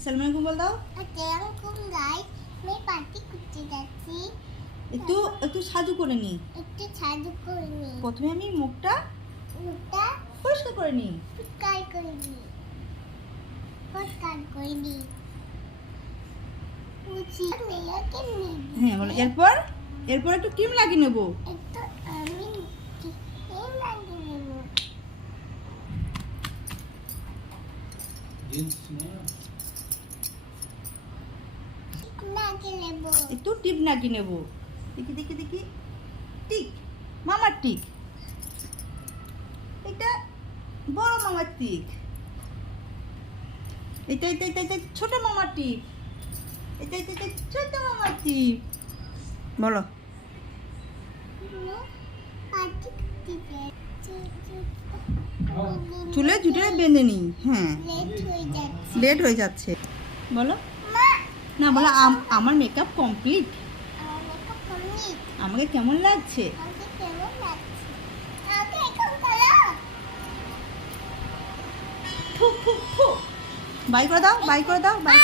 আসসালামু আলাইকুম বল দাও। আসসালামুকুম গাইস, আমি পার্টি করতে যাচ্ছি। একটু একটু সাজু করে নি। একটু সাজু করে নি। প্রথমে আমি মুখটা পরিষ্কার করে নি। পরিষ্কার করে নি। পরিষ্কার করে নি। উচি মেলাকে নি। হ্যাঁ বলো। এরপর এরপর একটু ক্রিম লাগিয়ে নেব। একটু আমি এই লাগিয়ে নেব। লাগিয়ে নেব। একটু টিপ লাগিয়ে নেব। দেখি দেখি দেখি টিক, মামার টিক। এটা বড় মামার টিক। এটা এটা এটা এটা ছোট মামার টিক। এটা এটা এটা ছোট মামার টিক। বলো। পার্টি করতে যাচ্ছি। চুলে জুটে বেঁধে নিই। হ্যাঁ লেট হয়ে যাচ্ছে। লেট হয়ে যাচ্ছে। বলো। মা, না বলো আমার মেকআপ কমপ্লিট। আমার মেকআপ কমপ্লিট। আমাকে কেমন লাগছে? আমাকে কেমন লাগছে? আমাকে এখন বলো। ফু ফু ফু। বাই করে দাও, বাই করে দাও, বাই।